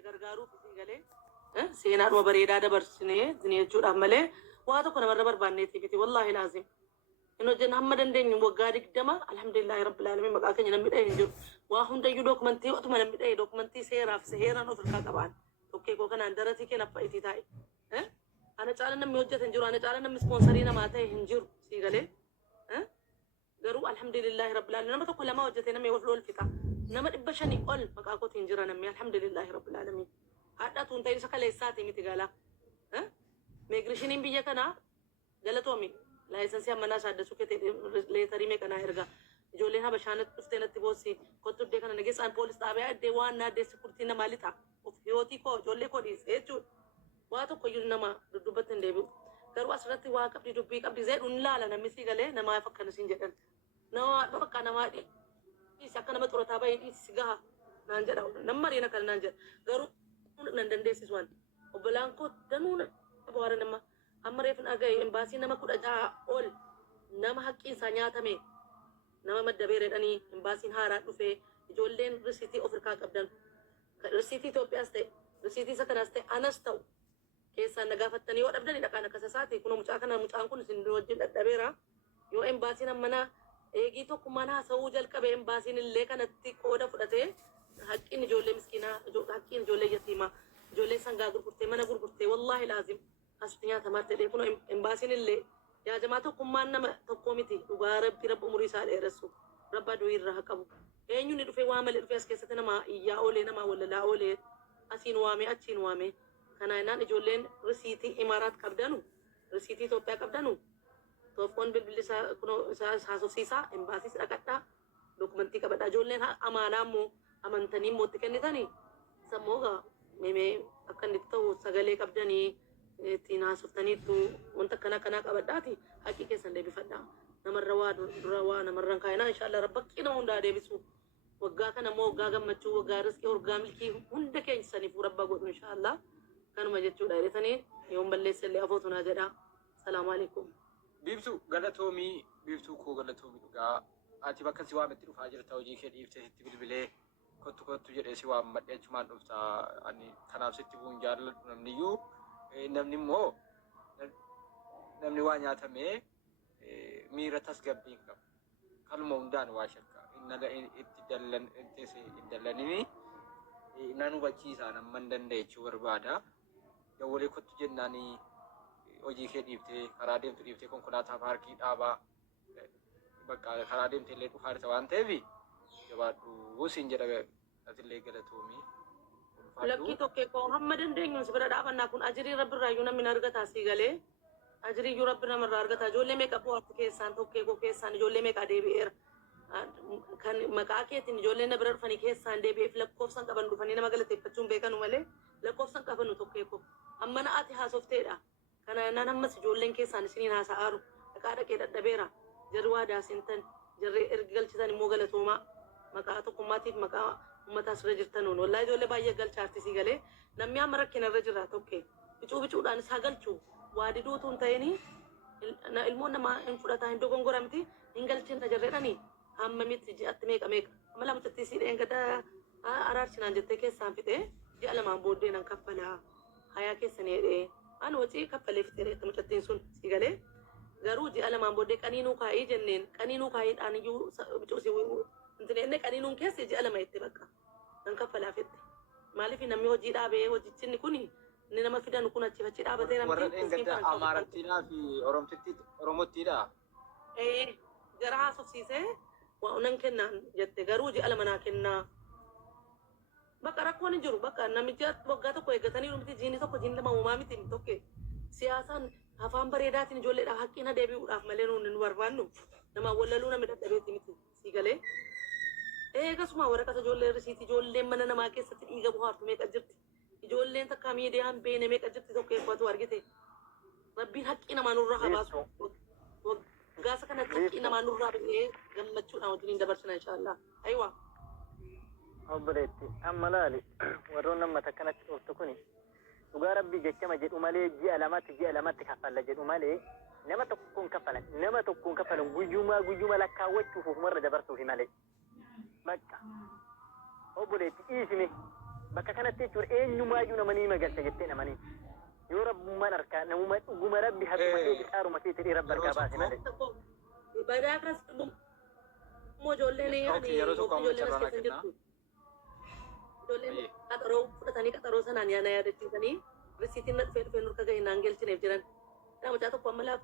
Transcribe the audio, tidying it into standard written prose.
keenya gargaaruu fi galee seenaadhuma bareedaa dabarsinee jechuudhaaf malee waa tokko namarra barbaanneeti miti wallaahi laazim. Inni hojjenna hamma dandeenyu waggaa 20 alhamdulillahi rabbil alamin maqaa keenya namni dha'e hin jiru. Waa hundayyuu dookumentii otuma namni dha'e dookumentii seeraaf seeraan ofirraa qabaan. Tokkee koo kanaan daratii kenna fa'itii taa'e. Ana caala namni hojjete hin jiru. Ana caala namni ispoonsarii namaa ta'e hin jiru. Sii galee. Garuu alhamdulillahi rabbil alamin nama tokko lama hojjete namni wal fixa. Nama 500 ol maqaa kootiin jira namni alhamdulillahi rabbil alamin. Haadha tuun ta'e isa kaleessaati miti gala. Migrationiin biyya kanaa galatoomi. Laayisansii ammanaa shaaddachuu keetii leetarii meeqanaa erga. Ijoolleen habashaanatti dhuftee natti boossi. Kottu iddee kana nageessaan poolis xaabiyaa iddee waan naaddee sikurtii namaa lixa. Of hiyootii koo ijoollee koo dhiisee jechuudha. Waa tokko iyyuu nama duddubbatti hin deebi'u. Garuu asirratti waa qabdi dubbii qabdi zeedhuun laala namni sii galee namaa fakkan isiin jedhan. Nama bakka namaa dhiisi akka nama xurataa bahee dhiisi gaha naan jedha. Nama mariina kana naan jedha. Garuu nan dandeessisu waan. Obbolaan koo danuu bohaara nama. Amma reefin agaye embaasii nama 16 ol nama haqqiinsaa nyaatame nama maddabeeredhanii embaasiin haaraa dhufee ijoolleen risiitii ofirkaa qabdan risiitii Itoophiyaas ta'e risiitii isa kanaas ta'e anas ta'u keessaan na gaafattanii yoo dhabdanii dhaqaan akka sasaati kun mucaan kun isin wajjin dhadhabeera yoo embaasiin ammanaa eegii tokkummaan haasa'uu jalqabe embaasiin illee kanatti qooda fudhatee haqqiin ijoollee miskiinaa haqqiin ijoollee yatiimaa ijoollee sangaa gurgurtee mana gurgurtee wallaahi laazim aslinya tamarte deh kuno embasin ille ya jama tokkummaan nama tokko miti dhugaa rabbi umurii isaa dheeressu rabba duu irraa qabu eenyu ni dhufe waa malee dhufe as keessatti nama iyyaa oolee nama wallalaa oolee asiin waame achiin waame kanaanaan ijoolleen risiitii imaaraat qabdanu risiitii Itoophiyaa qabdanu toofoon bilbilisaa kuno isaa haasofsiisaa embaasiis dhaqadhaa dokumentii qabadhaa ijoolleen amaanaa immoo amantanii mootti kennitanii sammoogaa meemee akka inni ta'u sagalee qabdanii tina softanitu wanta kana qabadhaati haqii keessan deebifadha namarra waa dura waa namarran kaayna inshallah rabbaki nama hunda deebisu waggaa kana moo waggaa gammachuu waggaa riskii waggaa milkii hunda keenya saniif rabba godhu inshallah kanuma jechuudha jedhanii yoon balleessellee afootuna jedha salaamu alaykum bibsu galatoomii bibsu koo galatoomii dhugaa ati bakka si waametti dhufaa jirta hojii kee dhiiftee sitti bilbilee kottu jedhee si waammadhe achumaan dhufta ani kanaaf sitti bu'uun jaalladhu namniyyuu namni immoo namni waa nyaatamee miira tasgabbii hin qabu. Kanuma hundaan waa shakka. Itti dallanini nan hubachiisaa namman danda'e jechuu barbaada. Dawwalee kottu jennaanii hojii kee dhiiftee karaa deemtu dhiiftee konkolaataa paarkii dhaabaa bakka karaa deemtee illee dhufaa jirta waan ta'eef jabaadhu siin jedha atillee galatoomii. Lakki tokkee koo hamma dandeenyu si bira dhaabannaa kun ajirii rabbirraa iyyuu namni argataa sii galee ajirii iyyuu rabbi namarraa argataa ijoollee meeqa bu'aatti keessaan tokkee koo keessaan ijoollee meeqa deebi'eera kan maqaa keetiin ijoollee na bira dhufanii keessaan deebi'eef lakkoofsan qaban dhufanii nama galateeffachuun beekanu malee lakkoofsan qabanu tokkee koo amma na ati haasofteedha kana naan ammas ijoolleen keessaan isiniin haasa'aaru dhaqaa dhaqee dadhabeera jarri waa daasintan jarri ergi galchitan immoo galatoomaa maqaa tokkummaatiif maqaa ummata asirra jirtanuun wallahi ijoollee baay'ee galchaarti sii galee namni amma rakkina irra jira tokkee bicuudhaan isaa galchu waa diduutuun ta'anii ilmoon namaa hin fudhataa hin dogongora miti hin galchin tajarreedhanii hamma miti ji'atti meeqa amma lama cittii siidheen gada araarsinaan jettee keessaan fixee ji'a lamaan booddee nan kaffalaa hayaa keessan heedhee an wacii kaffalee fixee itti mucattiin sun sii galee garuu ji'a lamaan booddee qaniinuu kaa'ii jenneen qaniinuu kaa'iidhaan iyyuu bicuusii intinenne qaniinuun keessa ji'a lama itti bakka nan kaffalaa fixxe maaliif namni hojii dhaabee hojichinni kun inni nama fidan kun achi dhaabatee namni warra dheengadda amaarattiidhaa fi oromottiidha gara haasofsiisee waa unan kennaan jette garuu ji'a lama naa kennaa bakka rakkoon hin jiru bakka namicha waggaa tokko eeggatanii miti jiini tokko jiini lama uumaa miti tokke siyaasaan afaan bareedaatiin ijoolleedhaa haqqiina deebi'uudhaaf malee nuun hin barbaannu nama wallaluu namni dadhabeetti miti sii galee eegasuma waraqata ijoollee risiiti ijoolleen mana namaa keessatti dhiiga buhaartu meeqa jirti ijoolleen takka miidiyaan beene meeqa jirti tokko eeggatu argite rabbiin haqqii namaa nurraa habaasu waggaasa kanatti haqqii namaa nurraa bi'ee gammachuudhaan wajjin dabarsina inshaallah aywa obboleetti amma laali warroon nammata akkanatti dhuftu kuni dhugaa rabbii jechama jedhu malee ji'a lamatti kaffalla jedhu malee nama tokkoon kaffalan guyyuma lakkaawwachuuf ofumarra dabarsuufi malee bakka obboleetti dhiisime bakka kanatti jechuudha eenyumaayyuu namanii magalcha jettee namanii yoo rabbummaan harkaa namuma dhuguma rabbi hakkuma ta'e qaaruma ta'e rabbi harkaa baase malee. Badaa akkas immoo ijoolleen ijoolleen as keessa jirtu. Ijoolleen qaxaroo fudhatanii qaxaroo sanaan yaada yaadachiisanii risiitiin dhufee nurka ga'e naan gelchineef jiran. Mucaa tokko amma laaf